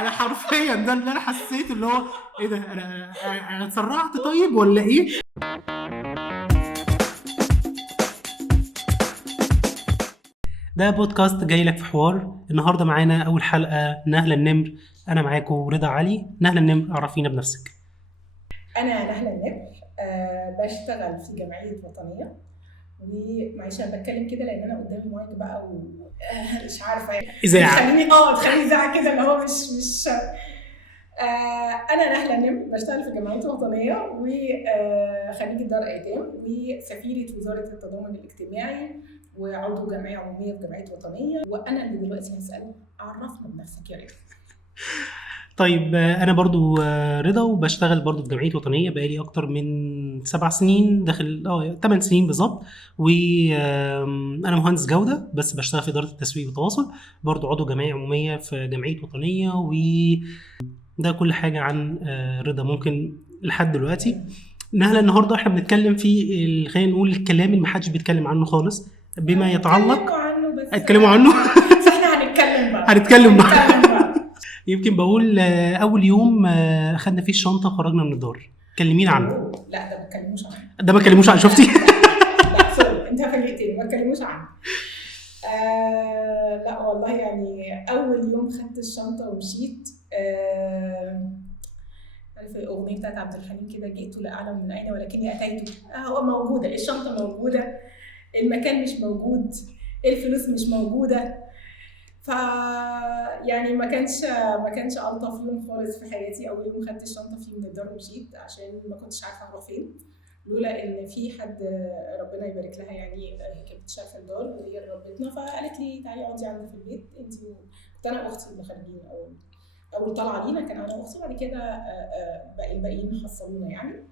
انا حرفيا ده اللي انا حسيته، اللي هو ايه ده، انا اتسرعت طيب ولا ايه؟ ده بودكاست جاي لك في حوار. النهارده معانا اول حلقه نهله النمر. انا معاكم رضا علي. نهله النمر، عرفينا بنفسك. أنا نهلة النمر، بشتغل في جمعية وطنية. ومعلش أنا بتكلم كده لأن أنا قدامي مايك بقى ومش عارفة يعني اذاعه. تخليني إذاعة كده اللي هو مش أنا نهلة النمر بشتغل في جمعية وطنية وخريجة دار أيتام وسفيرة وزارة التضامن الاجتماعي وعضو جمعية عمومية في جمعية وطنية. وأنا اللي دلوقتي هسأله عرفنا بنفسك يا ريت. طيب انا برضو رضا، وبشتغل برضو في جمعيه وطنيه بقالي اكتر من 7 سنين، داخل 8 سنين بالظبط. وانا مهندس جوده، بس بشتغل في اداره التسويق والتواصل، برضو عضو جمعيه عموميه في جمعيه وطنيه. وده كل حاجه عن رضا ممكن لحد دلوقتي. نهله، النهارده احنا بنتكلم في خلينا نقول الكلام اللي محدش بيتكلم عنه خالص، بما يتعلق اتكلموا عنه بس احنا هنتكلم بقى. يمكن بقول اول يوم اخدنا فيه الشنطه خرجنا من الدار، كلمينا عنه. لا ده ما اتكلموش عنه، ده ما كلموش عنه، شفتي؟ لا سوري انت فاجئتني، ما اتكلموش عنه. لا والله يعني اول يوم خدت الشنطه ومشيت. عارف الاغنيه بتاعت عبد الحليم كده، جئت لا اعلم من اين ولكني اتيت. هو موجوده الشنطه، موجوده المكان مش موجود، الفلوس مش موجوده. ف يعني ما كانش الطف يوم خالص في حياتي. اول يوم خدت الشنطه فيه من الدار ومشيت عشان ما كنتش عارفه اروح فين، لولا ان في حد ربنا يبارك لها يعني هي كانت بتشتغل في الدار وهي اللي ربتنا، فقالت لي تعالي اقعدي عندنا في البيت انت. كنت انا واختي اللي خارجين اول طلعه لينا، كان انا واختي، بعد كده الباقيين حصلونا يعني.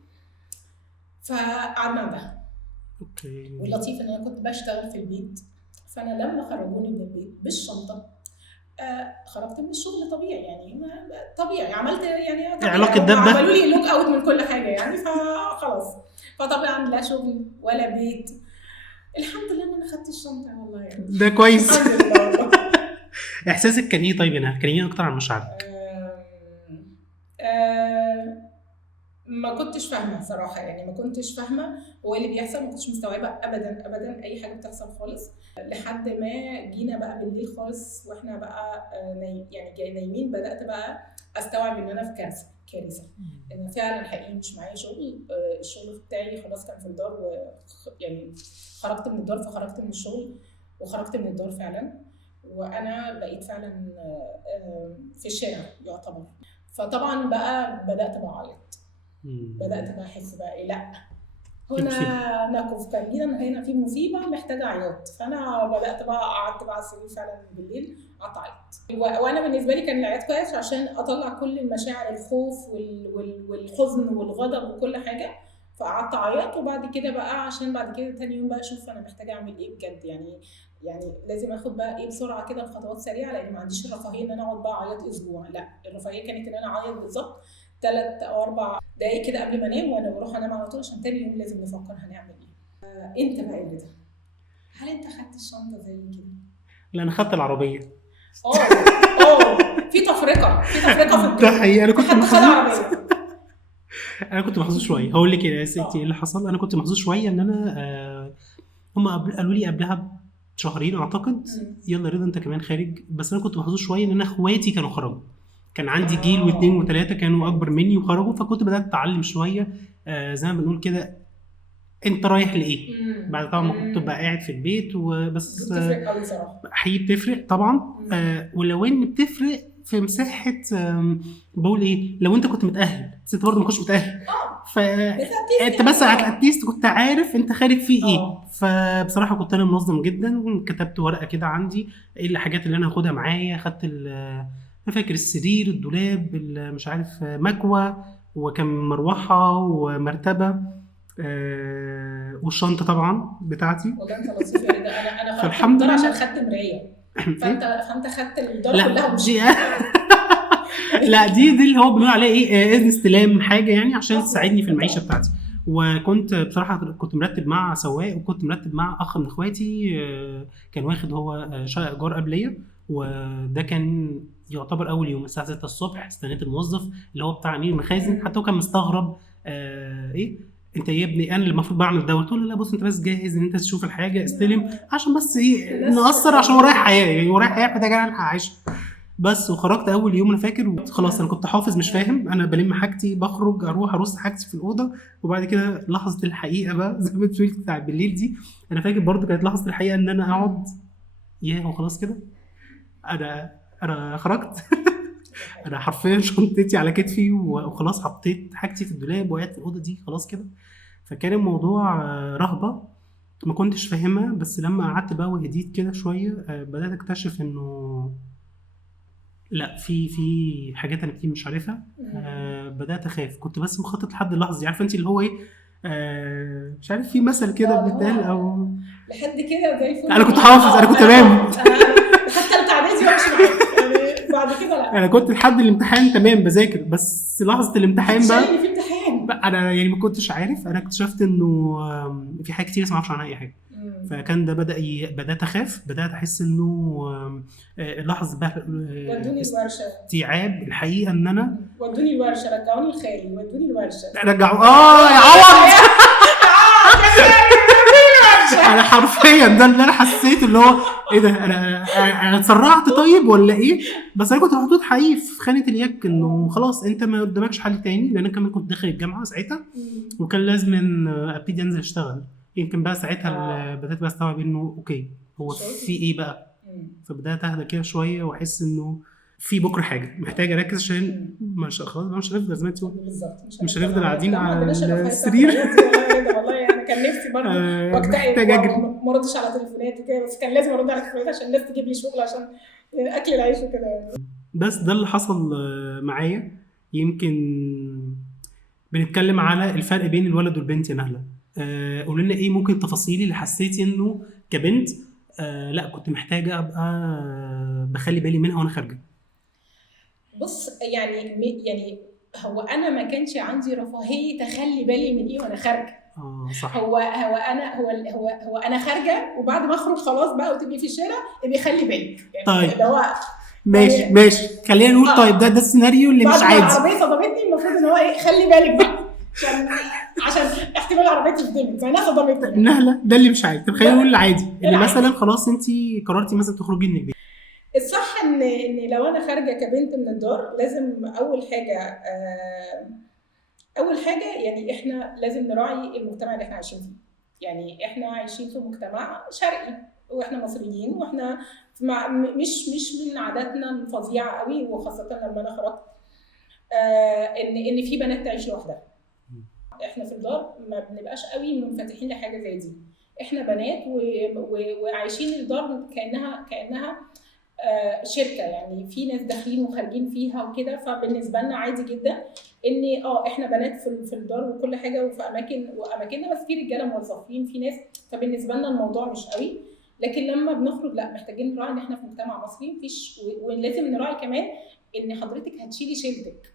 فقعدنا عندها. اوكي. واللطيف ان انا كنت بشتغل في البيت، فانا لما خرجوني من البيت بالشنطه خرجت من الشغل طبيعي يعني، طبيعي عملت يعني طبيعي، علاقه دبه، عملوا لي لوك اوت من كل حاجه يعني، فخلاص. فطبعا لا شغل ولا بيت، الحمد لله ان انا خدت الشنطه والله يعني. ده كويس. الحمد لله. احساسك كان ايه طيب هنا؟ كلميني اكتر عن مشاعرك. ما كنتش فاهمه صراحه يعني، ما كنتش فاهمه هو اللي بيحصل، ما كنتش مستوعبه ابدا اي حاجه بتحصل خالص، لحد ما جينا بقى بالليل خالص واحنا بقى يعني جاي نايمين، بدات بقى استوعب ان انا في كارثه. ان فعلا حقيقي مش معايا شغل. الشغل بتاعي خلاص كان في الدار، يعني خرجت من الدار، فخرجت من الشغل وخرجت من الدار فعلا، وانا بقيت فعلا في الشارع يعتبر. فطبعا بقى بدات بعيط، بدات بقى احس بقى ايه، لا هنا نقف قليلا، هنا في مصيبه محتاجه عياط. فانا بدات بقى قعدت بقى على السرير فعلا بالليل قعدت اعيط. وانا بالنسبه لي كان العياط كويس عشان اطلع كل المشاعر، الخوف والحزن والغضب وكل حاجه. فقعدت اعيط، وبعد كده بقى عشان بعد كده تاني يوم بقى اشوف انا محتاجه اعمل ايه بجد يعني لازم اخد بقى ايه بسرعه كده الخطوات سريعه، لان ما عنديش الرفاهيه ان انا اقعد بقى اعيط اسبوع. لا، الرفاهيه كانت ان انا اعيط بالظبط 3 أو 4 دقايق كده قبل ما انام، وانا بروح انام على طول عشان تاني يوم لازم نفكر هنعمل ايه. انت بقى يا رضا، هل انت خدت الشنطه زي كده؟ لا، انا خدت العربيه. في تفرقه في ده حقيقي. انا كنت محظوظ. انا كنت محظوظ شويه. هقول لك يا ستي ايه اللي حصل. انا كنت محظوظ شويه ان انا هم قالوا لي قبلها بشهرين اعتقد يلا رضا انت كمان خارج. بس انا كنت محظوظ شويه ان انا اخواتي كانوا خرجوا، كان عندي جيل واثنين وثلاثه كانوا اكبر مني وخرجوا، فكنت بدات اتعلم شويه زي ما بنقول كده انت رايح لايه. بعد طبعا ما كنت بقى قاعد في البيت وبس. بتفرق قوي صراحه، حقيقي بتفرق طبعا. ولو ان بتفرق في مساحه بقول ايه، لو انت كنت متاهل بس انت برضه ما كنتش متاهل، فانت بس اتليست كنت عارف انت خارج فيه ايه. فبصراحه كنت انا منظم جدا، وكتبت ورقه كده عندي ايه الحاجات اللي انا هاخدها معايا. خدت انا فاكر السرير، الدولاب، مش عارف مكوى، وكان مروحه ومرتبه، والشنطه طبعا بتاعتي. والله انت لطيف يا رضا. انا فالحمد لله عشان خدت مرايه، فانت خدت الدار كلها دي لا دي اللي هو بنقول عليه ايه، اذن استلام حاجه يعني عشان تساعدني في المعيشه بتاعتي. وكنت بصراحه كنت مرتب مع سواق، وكنت مرتب مع اخ من اخواتي كان واخد هو شقه ايجار قبليه، وده كان يعتبر اول يوم الساعه 6 الصبح. استنيت الموظف اللي هو بتاع امين المخازن، حتى هو كان مستغرب ايه انت يا ابني انا اللي المفروض بعمل ده. قلت له لا بص انت بس جاهز ان انت تشوف الحاجه استلم، عشان بس ايه نقصر، عشان ورايا حياه، يعني ورايا حياه محتاجه الحق اعيشها بس. وخرجت اول يوم انا فاكر، خلاص انا كنت حافظ مش فاهم، انا بلم حاجتي بخرج اروح ارص حاجتي في الاوضه، وبعد كده لحظه الحقيقه بقى زي ما بتقول بتاع بالليل دي. انا فاكر برضو كانت لحظه الحقيقه ان انا اقعد ياه هو خلاص كده انا خرجت. انا حرفيا شنطتي على كتفي وخلاص حطيت حاجتي في الدولاب وقعدت في الاوضه دي خلاص كده. فكان الموضوع رهبه ما كنتش فاهمها، بس لما قعدت بقى وهديت كده شويه بدات اكتشف انه لا في حاجات انا كتير مش عارفها. بدات اخاف، كنت بس مخطط لحد اللحظه دي، عارفه انت اللي هو ايه مش عارف في مثل كده بيتقال او لحد كده زي الفل. انا كنت حافظ، انا كنت تمام. حتى التعبير مش معاك يعني بعد كده لا. انا كنت لحد الامتحان تمام بذاكر، بس لحظه الامتحان بقى في امتحان انا يعني ما كنتش عارف. انا اكتشفت انه في حاجات كتير ما اعرفش عنها اي حاجه. فكان ده بدات اخاف، بدات احس انه لحظه بقى ودوني الورشه استيعاب الحقيقه ان انا ودوني الورشه، رجعوني الخالي، ودوني الورشه رجعوا يا عوض. انا حرفيا ده اللي انا حسيت، اللي هو ايه ده انا اتسرعت طيب ولا ايه؟ بس انا كنت محطوط حقيقي في خانه اليك انه خلاص انت ما قدامكش حل تاني، لان انا كمان كنت داخل الجامعه ساعتها وكان لازم ان ابتدي انزل اشتغل. يمكن بقى ساعتها بدات بقى استوعب انه اوكي هو في ايه بقى. فبدات اهدى كده شويه واحس انه في بكره حاجه محتاج اركز، عشان مش خلاص مش هنفضل زي ما انت مش هنفضل قاعدين على السرير. والله انا كان نفسي برضه واكتئب وما ردش على تليفونات وكده، بس كان لازم ارد على تليفونات عشان الناس تجيب لي شغل عشان اكل العيش وكده يعني. بس ده اللي حصل معايا. يمكن بنتكلم على الفرق بين الولد والبنت يا نهله. قولوا لنا ايه ممكن تفاصيل اللي حسيتي انه كبنت لا كنت محتاجه ابقى بخلي بالي منها وانا خارجه. بص يعني هو انا ما كانش عندي رفاهيه اخلي بالي من ايه وانا خارجه. صح. هو انا خارجه، وبعد ما اخرج خلاص بقى وتبقي في الشارع ابقي خلي بالك يعني. طيب هو ماشي يعني ماشي خلينا نقول طيب ده السيناريو اللي مش عادي. بعد ما العربيه صدمتني المفروض ان هو ايه خلي بالك بقى عشان احتمال العربيه تصدمك زي انا صدمتني يعني. نهله ده اللي مش عادي. طب خلينا نقول العادي اللي مثلا خلاص انت قررتي مثلا تخرجي من البيت. الصح ان لو انا خارجه كبنت من الدار لازم اول حاجه يعني احنا لازم نراعي المجتمع اللي احنا عايشين فيه. يعني احنا عايشين في مجتمع شرقي واحنا مصريين، واحنا مش من عاداتنا الفظيعه قوي، وخاصه لما انا خرجت ان في بنات تعيش لوحدها. احنا في الدار ما بنبقاش قوي منفتحين لحاجه زي دي. احنا بنات وعايشين الدار كانها شركه، يعني في ناس داخلين وخارجين فيها وكده. فبالنسبه لنا عادي جدا ان احنا بنات في الدار وكل حاجه وفي اماكننا، بس في رجاله موظفين في ناس، فبالنسبه لنا الموضوع مش قوي. لكن لما بنخرج لا محتاجين نراعي ان احنا في مجتمع مصري مفيش، ولازم نراعي كمان ان حضرتك هتشيلي شيلتك.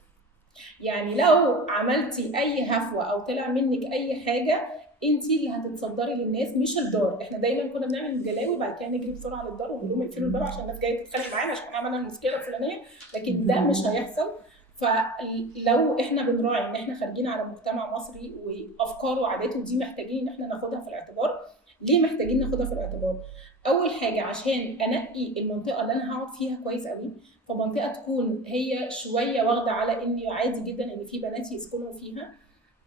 يعني لو عملتي اي هفوه او طلع منك اي حاجه انت اللي هتتصدري للناس مش الدار. احنا دايما كنا بنعمل جلاوي بعد كده نجري بسرعه للدار ونقول لهم اقفلوا الباب عشان الناس جايه تتخانق معانا عشان عملنا المشكله الفلانيه، لكن ده مش هيحصل. فلو احنا بنراعي ان احنا خارجين على مجتمع مصري وافكاره وعاداته دي محتاجين ان احنا ناخدها في الاعتبار. ليه محتاجين ناخدها في الاعتبار؟ اول حاجه عشان انقي المنطقه اللي انا هقعد فيها كويس قوي، فمنطقه تكون هي شويه واخده على ان عادي جدا ان في بنات يسكنوا فيها.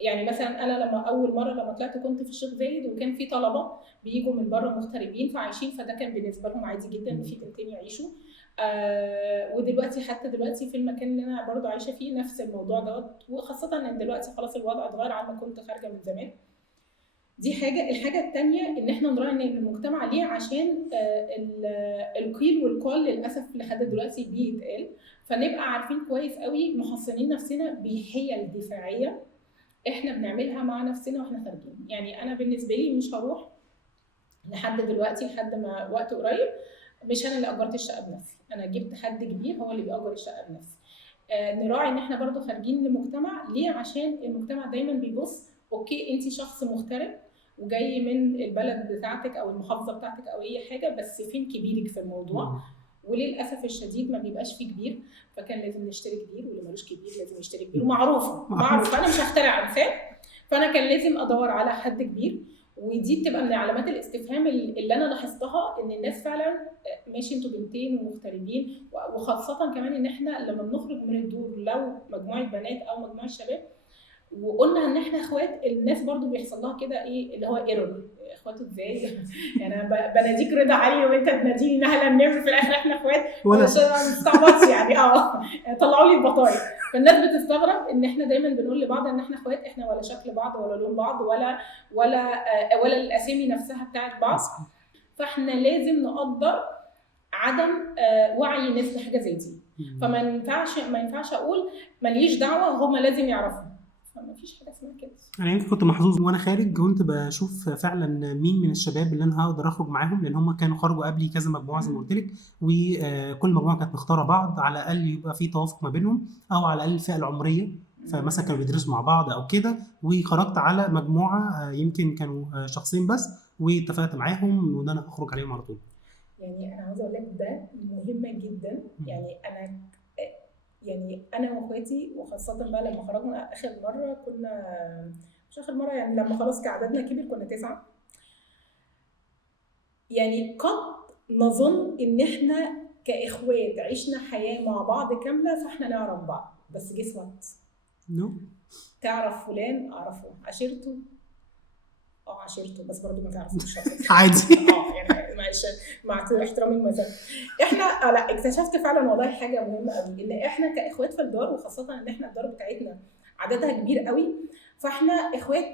يعني مثلا انا اول مره لما طلعت كنت في الشيخ زايد وكان في طلبه بيجوا من بره مغتربين فعايشين، فده كان بالنسبه لهم عادي جدا ان في بنتين يعيشوا. ودلوقتي حتى دلوقتي في المكان اللي انا برضو عايشه فيه نفس الموضوع دوت، وخاصه ان دلوقتي خلاص الوضع اتغير عن ما كنت خارجه من زمان. دي حاجه. الحاجه الثانيه ان احنا نراعي ان المجتمع ليه، عشان القيل والقال للاسف لحد دلوقتي بيتقال، فنبقى عارفين كويس قوي محصنين نفسنا بحيل دفاعيه احنا بنعملها مع نفسنا واحنا خارجين. يعني انا بالنسبه لي مش هروح لحد دلوقتي لحد ما وقت قريب مش انا اللي اجرت الشقه بنفسي، انا جبت حد كبير هو اللي بيأجر الشقه بنفسي. نراعي ان احنا برضو خارجين لمجتمع ليه، عشان المجتمع دايما بيبص اوكي انت شخص مغترب وجاي من البلد بتاعتك او المحافظه بتاعتك او اي حاجه، بس فين كبيرك في الموضوع؟ وللاسف الشديد ما بيبقاش فيه كبير، فكان لازم نشتري كبير، واللي ملوش كبير لازم يشتري كبير، ومعروفه فانا مش هخترع امثال، فانا كان لازم ادور على حد كبير. ودي بتبقى من علامات الاستفهام اللي انا لاحظتها، ان الناس فعلا ماشي انتوا بنتين ومغتربين، وخاصه كمان ان احنا لما بنخرج من الدور لو مجموعه بنات او مجموعه شباب وقلنا ان احنا اخوات، الناس برضو بيحصل لها كده ايه اللي هو ايرور، اخوات ازاي؟ يعني انا بناديك رضا علي وانت تناديني نهله النمر، في الاخر احنا اخوات ولا ما بنستعبطش يعني. طلعوا لي البطايق. فالناس بتستغرب ان احنا دايما بنقول لبعض ان احنا اخوات، احنا ولا شكل بعض ولا لون بعض ولا الاسامي نفسها بتاعت بعض. فاحنا لازم نقدر عدم وعي الناس بحاجه زي دي. فما ينفعش اقول ماليش دعوه، هم لازم يعرفوا، فما فيش حاجه اسمها كده. انا يمكن كنت محظوظ وانا خارج، كنت بشوف فعلا مين من الشباب اللي انا هقدر اخرج معاهم، لان هم كانوا خرجوا قبلي كذا مجموعه زي ما قلت لك، وكل مجموعه كانت مختاره بعض على الاقل يبقى في توافق ما بينهم، او على الاقل الفئه العمريه، فمثلا كانوا بيدرسوا مع بعض او كده. وخرجت على مجموعه يمكن كانوا شخصين بس، واتفقت معاهم وان انا اخرج عليهم على طول. يعني انا عاوزه اقول لك ده مهمه جدا. يعني انا واخواتي، وخاصه بقى لما خرجنا اخر مره، كنا مش اخر مره يعني، لما خلاص كعددنا كبر كنا 9. يعني قد نظن ان احنا كاخوات عشنا حياه مع بعض كامله، فاحنا نعرف بعض، بس جس وات تعرف فلان اعرفه، عشرته عشرته، بس برضه ما تعرفوش عادي. يعني مع احترامي المسافه. احنا لا، اكتشفت فعلا والله حاجه مهمه قوي، ان احنا كاخوات في الدار، وخاصه ان احنا الدار بتاعتنا عددها كبير قوي، فاحنا اخوات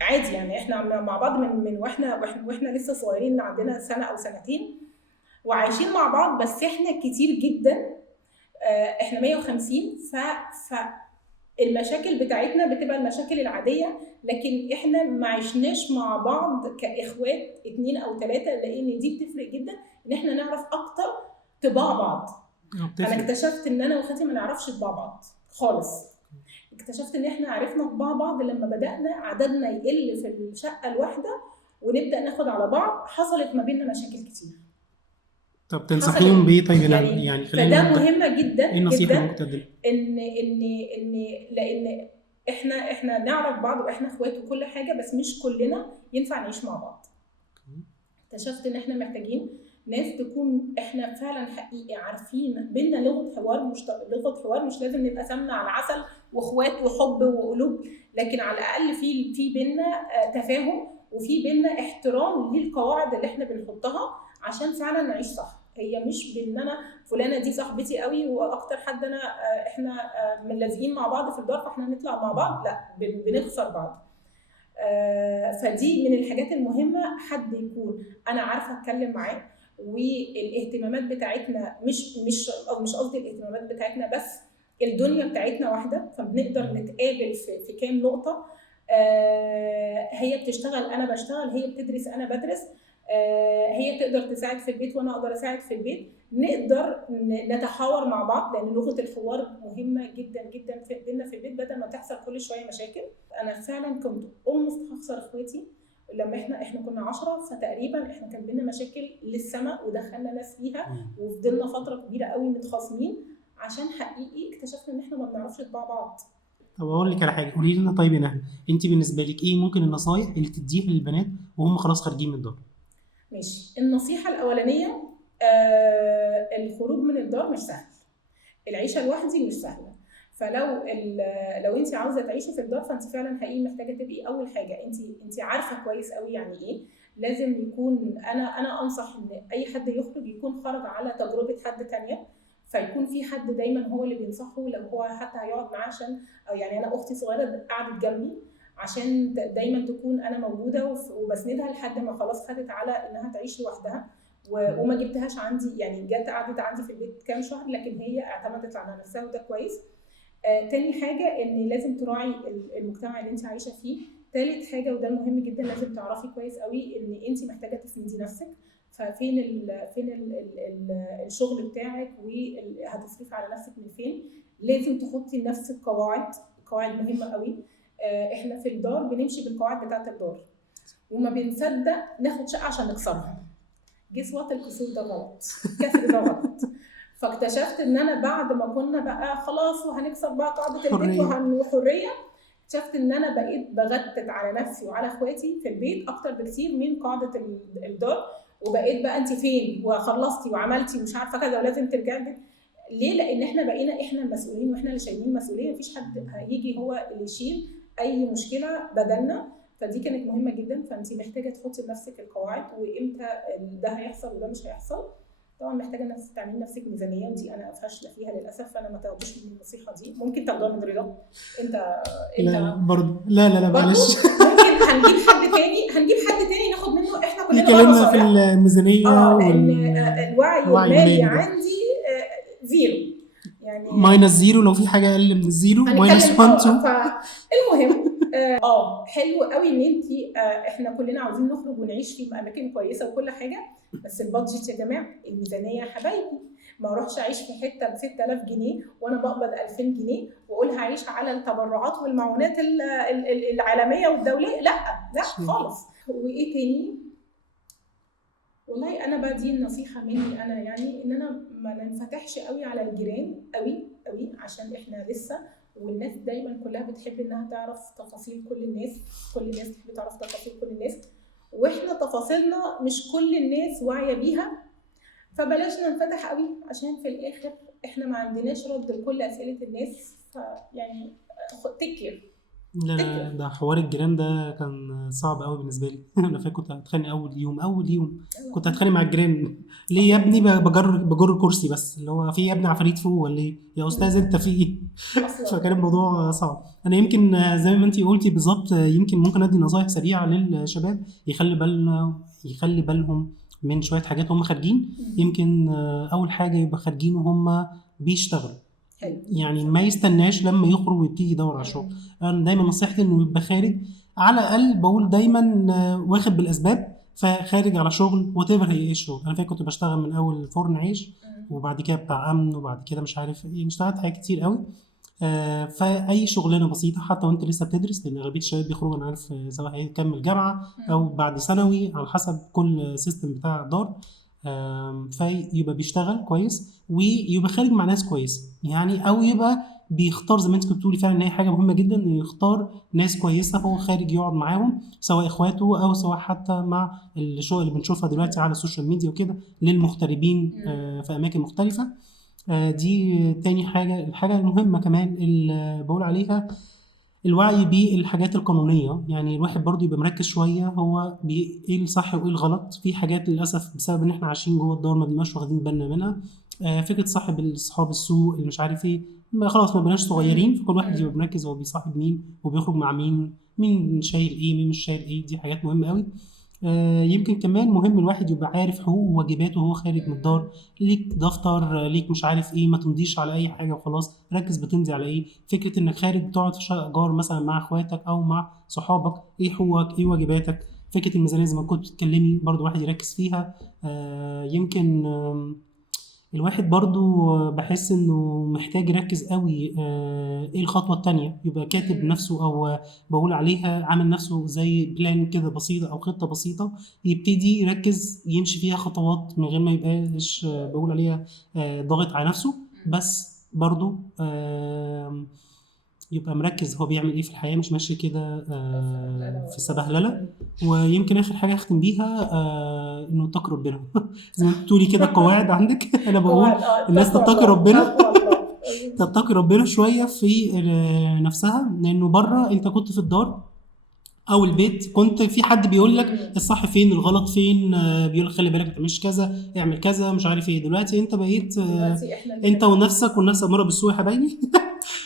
عادي يعني. احنا مع بعض من واحنا لسه صغيرين، عندنا سنه او سنتين وعايشين مع بعض، بس احنا كتير جدا، احنا 150. المشاكل بتاعتنا بتبقى المشاكل العاديه، لكن احنا ما عشناش مع بعض كاخوات 2 أو 3، لان دي بتفرق جدا ان احنا نعرف اكتر طباع بعض. انا اكتشفت ان انا واخواتي ما نعرفش طباع بعض خالص. اكتشفت ان احنا عرفنا طباع بعض لما بدانا عددنا يقل في الشقه الواحده ونبدا ناخد على بعض. حصلت ما بيننا مشاكل كتير. طب تنصحيهم بايه؟ طيب يعني فده مهمه جدا ايه النصيحه اللي ممكن تقدمها؟ ان لان احنا نعرف بعض واحنا اخوات وكل حاجه، بس مش كلنا ينفع نعيش مع بعض. اكتشفت ان احنا محتاجين ناس تكون احنا فعلا حقيقي عارفين بينا لغه حوار، مش لازم نبقى سمنه على عسل واخوات وحب وقلوب، لكن على الاقل في بينا تفاهم، وفي بينا احترام للقواعد اللي احنا بنحطها عشان فعلا نعيش صح. هي مش بان انا فلانه دي صاحبتي قوي واكتر حد احنا ملازقين مع بعض في الدار فاحنا نطلع مع بعض، لا، بنخسر بعض. فدي من الحاجات المهمه، حد يكون انا عارفه اتكلم معاه، والاهتمامات بتاعتنا مش قصدي الاهتمامات بتاعتنا بس، الدنيا بتاعتنا واحده، فبنقدر نتقابل في كام نقطه. هي بتشتغل انا بشتغل، هي بتدرس انا بدرس، هي تقدر تساعد في البيت وانا اقدر اساعد في البيت، نقدر نتحاور مع بعض، لان لغه الحوار مهمه جدا جدا بينا في البيت، بدل ما تحصل كل شويه مشاكل. انا فعلا كنت هخسر اخواتي لما احنا كنا 10، فتقريبا احنا كان بينا مشاكل للسماء، ودخلنا ناس فيها وفضلنا فتره كبيره قوي متخاصمين، عشان حقيقي اكتشفنا ان احنا ما بنعرفش نطبع بعض. طب اقول لك على حاجه، قولي لنا طيب يا نهله، انت بالنسبه لك ايه ممكن النصايح اللي تديها للبنات وهم خلاص خارجين من الدار؟ ماشي. النصيحه الاولانيه، الخروج من الدار مش سهل، العيشه لوحدي مش سهله. فلو انت عاوزه تعيشي في الدار، فانت فعلا حقيقي محتاجه تبقي اول حاجه انت عارفه كويس قوي يعني ايه. لازم يكون انا انصح ان اي حد يخرج يكون خرج على تجربه حد تانية، فيكون في حد دايما هو اللي بينصحه، لو هو حتى هيقعد معاه، عشان يعني انا اختي صغيره قعدت جنبي عشان دايما تكون انا موجوده وبسندها لحد ما خلاص خدت على انها تعيش لوحدها، وما جبتهاش عندي، يعني جت قعدت عندي في البيت كام شهر، لكن هي اعتمدت على نفسها وده كويس. تاني حاجه ان لازم تراعي المجتمع اللي انت عايشه فيه. تالت حاجه وده مهم جدا، لازم تعرفي كويس قوي ان انت محتاجه تسندي نفسك، ففين الشغل بتاعك وهتصرفي على نفسك من فين. لازم تحطي لنفسك قواعد مهمه قوي. احنا في الدار بنمشي بالقواعد بتاعه الدار وما بنصدق ناخد شقه عشان نكسرها. جيس وات الكسور ده غلط، كسر ده غلط. فاكتشفت ان انا بعد ما كنا بقى خلاص وهنكسر بقى قاعده البيت وحريه، اكتشفت ان انا بقيت بغتت على نفسي وعلى اخواتي في البيت اكتر بكتير من قاعده الدار. وبقيت بقى انت فين وخلصتي وعملتي مش عارفه كذا ولازم ترجعي البيت. ليه؟ لان احنا بقينا احنا المسؤولين واحنا اللي شايلين المسؤوليه، مفيش حد هيجي هو اللي يشيل اي مشكله بدلنا. فدي كانت مهمه جدا. فانت محتاجه تحطي لنفسك القواعد وامتى ده هيحصل وده مش هيحصل. طبعا محتاجه انك تعملي لنفسك ميزانيه، ودي انا فاشله فيها للاسف. فانا ما تاخدوش من النصيحه دي، ممكن تاخدوها من رضا. انت لا برضه لا معلش. ممكن هنجيب حد تاني ناخد منه. احنا كلنا نتكلمنا في الميزانيه الوعي المالي عندي زيرو، يعني ماينس زيرو. لو في حاجه اقل من الزيرو ماينس 1 2. فالمهم حلو قوي ان انت احنا كلنا عاوزين نخرج ونعيش في اماكن كويسه وكل حاجه، بس البادجت يا جماعه، الميزانيه يا حبايبي. ما اروحش اعيش في حته ب 6000 جنيه وانا بقبض 2000 جنيه واقول هعيش على التبرعات والمعونات العالميه والدوليه. لا خالص. وايه تاني؟ والله انا بقى دي النصيحه مني انا، يعني ان انا ما ننفتحش قوي على الجيران قوي عشان احنا لسه، والناس دايما كلها بتحب انها تعرف تفاصيل كل الناس بتحب تعرف تفاصيل كل الناس، واحنا تفاصيلنا مش كل الناس واعيه بيها. فبلاش ننفتح قوي عشان في الاخر احنا ما عندناش رد لكل اسئله الناس. فيعني تكير. لا ده حوار الجيران ده كان صعب قوي بالنسبه لي. انا فاكر كنت هتخانق اول يوم كنت هتخانق مع الجيران. ليه يا ابني بجر كرسي بس، اللي هو في يا ابني عفاريت فوق ولا ايه يا استاذ انت في ايه؟ فكان الموضوع صعب. انا يمكن زي ما انتي قلتي بالظبط، يمكن ممكن ادي نصايح سريعه للشباب يخلي بالهم من شويه حاجات هم خارجين. يمكن اول حاجه يبقى خارجين وهم بيشتغلوا، يعني ما يستناش لما يخرج ويبتدي يدور على شغل. انا دايما نصيحتي انه يبقى خارج، على الاقل بقول دايما واخد بالاسباب، فخارج على شغل وتبر هي ايه الشغل. انا فاكر كنت بشتغل من اول فرن عيش وبعد كده بتاع امن وبعد كده مش عارف ايه، اشتغلت حاجات كتير قوي. فاي شغلانه بسيطه حتى وانت لسه بتدرس، لان اغلبيه الشباب بيخرجوا انا عارف سواء هيكمل جامعه او بعد ثانوي على حسب كل سيستم بتاع الدار. فيبقى بيشتغل كويس ويبقى خارج مع ناس كويسه، يعني او يبقى بيختار زي ما انت كنت بتقولي فعلا ان هي حاجه مهمه جدا، انه يختار ناس كويسه هو خارج يقعد معاهم، سواء اخواته او سواء حتى مع الشغل اللي بنشوفها دلوقتي على السوشيال ميديا وكده للمغتربين في اماكن مختلفه. دي تاني حاجه. الحاجه المهمه كمان اللي بقول عليها الوعي بالحاجات القانونية. يعني الواحد برضو يبقى مركز شوية هو ايه الصح وايه الغلط. في حاجات للأسف بسبب ان احنا عايشين جوه الدار ما بنبقاش واخدين بالنا منها. فكرة صاحب الصحاب السوق اللي مش عارف ايه، خلاص ما بناش صغيرين، فكل واحد يبقى مركز هو بيصاحب مين وبيخرج مع مين شايل ايه مين مش شايل ايه. دي حاجات مهمة قوي. يمكن كمان مهم الواحد يبقى عارف حقوقه وواجباته وهو خارج من الدار. ليك دفتر، ليك مش عارف ايه، ما تمضيش على اي حاجه وخلاص، ركز بتمضي على ايه. فكره انك خارج تقعد في شقه ايجار مثلا مع اخواتك او مع صحابك، ايه حقوقك ايه واجباتك. فكره الميزانيه زي ما كنت بتتكلمي برضو واحد يركز فيها. يمكن الواحد برضو بحس انه محتاج يركز قوي ايه الخطوة التانية، يبقى كاتب نفسه او بقول عليها عامل نفسه زي بلان كده بسيطة او خطة بسيطة يبتدي يركز يمشي فيها خطوات من غير ما يبقاش بقول عليها ضاغط على نفسه، بس برضو يبقى مركز هو بيعمل ايه في الحياة، مش ماشي كده في سبهللة. ويمكن اخر حاجة اختم بيها انه اتقي ربنا. زي ما بتقولي كده قواعد عندك. انا بقول الناس تتقي ربنا. تتقي ربنا شوية في نفسها، لانه بره انت كنت في الدار او البيت كنت في حد بيقول لك الصح فين الغلط فين، بيقول لك خلي بالك ما تعملش كذا اعمل كذا مش عارف ايه. دلوقتي انت بقيت انت ونفسك والنفس اماره بالسوء يا حبايبي.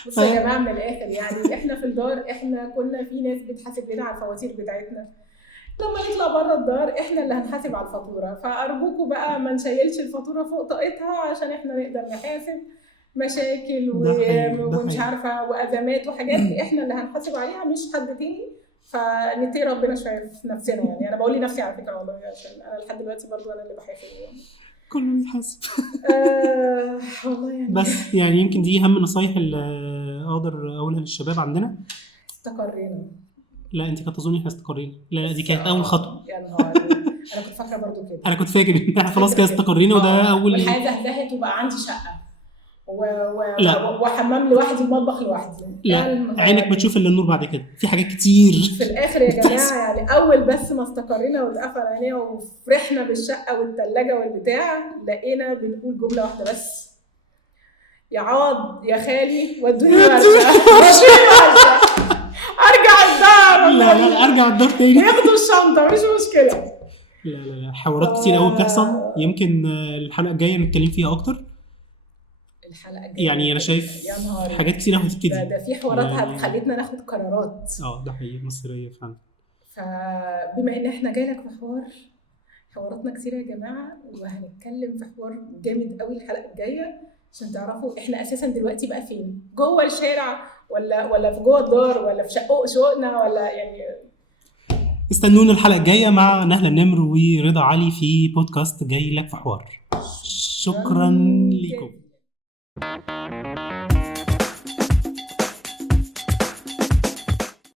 بصوا يا جماعه من الاخر، يعني احنا في الدار احنا كنا في ناس بتحاسب لنا على الفواتير بتاعتنا، لما نطلع بره الدار احنا اللي هنحاسب على الفاتوره. فارجوكوا بقى ما نشيلش الفاتوره فوق طاقتها عشان احنا نقدر نحاسب. مشاكل ومش عارفه وازمات وحاجات احنا اللي هنحاسب عليها مش حد تاني. فنتقي ربنا شويه في نفسنا. يعني انا بقول لنفسي على فكره والله، عشان انا لحد دلوقتي برضو انا اللي بحاسب يعني. كله بيحاسب. والله يعني بس يعني يمكن دي اهم نصايح اللي اقدر اقولها للشباب عندنا. استقرينا. لا انت كنت تظني احنا استقرينا. لا دي كانت اول خطوه. يا نهار، انا كنت فاكره برضو كده. انا كنت فاكر ان احنا خلاص كده استقرينا وده اول. والحياه زهزهت وبقى عندي شقه لا. وحمام لوحدي ومطبخ لوحدي. لا عينك بتشوف الا النور بعد كده، في حاجات كتير في الاخر يا جماعه. يعني اول بس ما استقرينا واتقفل علينا وفرحنا بالشقه والثلاجه والبتاع، لقينا بنقول جمله واحده بس: يا عوض يا خالي ودوني ورشه. ارجع الدار. لا ارجع الدار تاني. ياخدوا الشنطه مش مشكله. لا حوارات كتير قوي بتحصل. يمكن الحلقه الجايه نتكلم فيها اكتر. الحلقه الجايه يعني انا شايف حاجات كتير قوي هتبتدي. ده في حوارات هتخلينا ناخد قرارات. ده حقيقي مصريه فعلا. فبما ان احنا جايلك في حواراتنا كتير يا جماعه، وهنتكلم في حوار جامد قوي الحلقه الجايه عشان تعرفوا احنا اساسا دلوقتي بقى فين، جوه الشارع ولا في جوه الدار ولا في شققنا ولا يعني. استنونا الحلقه الجايه مع نهله النمر ورضا علي في بودكاست جاي لك في حوار. شكرا لكم.